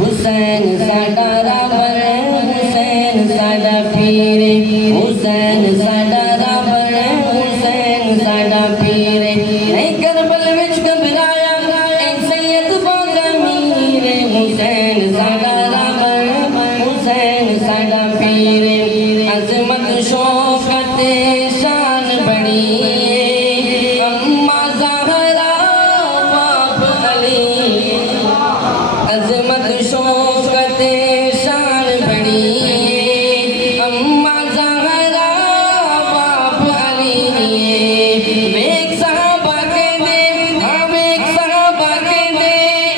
حسین ساڈا رابر حسین ساڈا پیر حسین ساڈا رابر حسین ساڈا پیر نہیں کربل وچ گھبرایا اے سید باغ امیر حسین ساڈا رابر حسین ساڈا پیر عظمت شوکت شان بڑی اماں زہرا باپ علی عظمت شوکت شان بڑی اماں زہرا باپ علی ویک صحابہ کے دے ہاں ویک صحابہ کے دے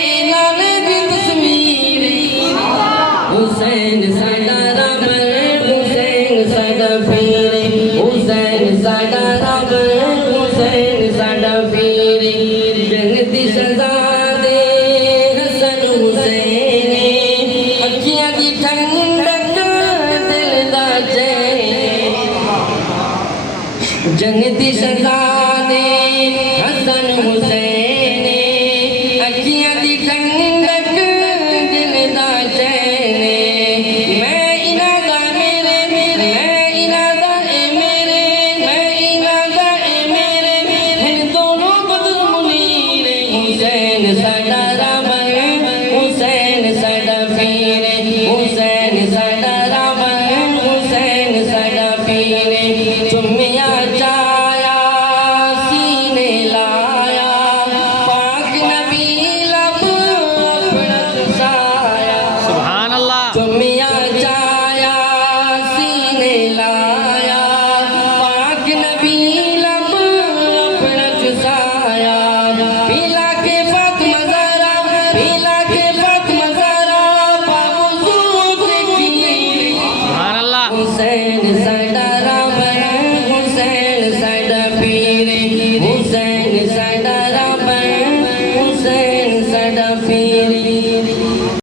اعلان دی تصویر حسین ساڈا رابر حسین ساڈا پیر حسین ساڈا رابر حسین ساڈا پیر جنگ دی سزا دے حسن حسین اکھیاں دی ٹھنڈک دل دا چین جنگ دی سزا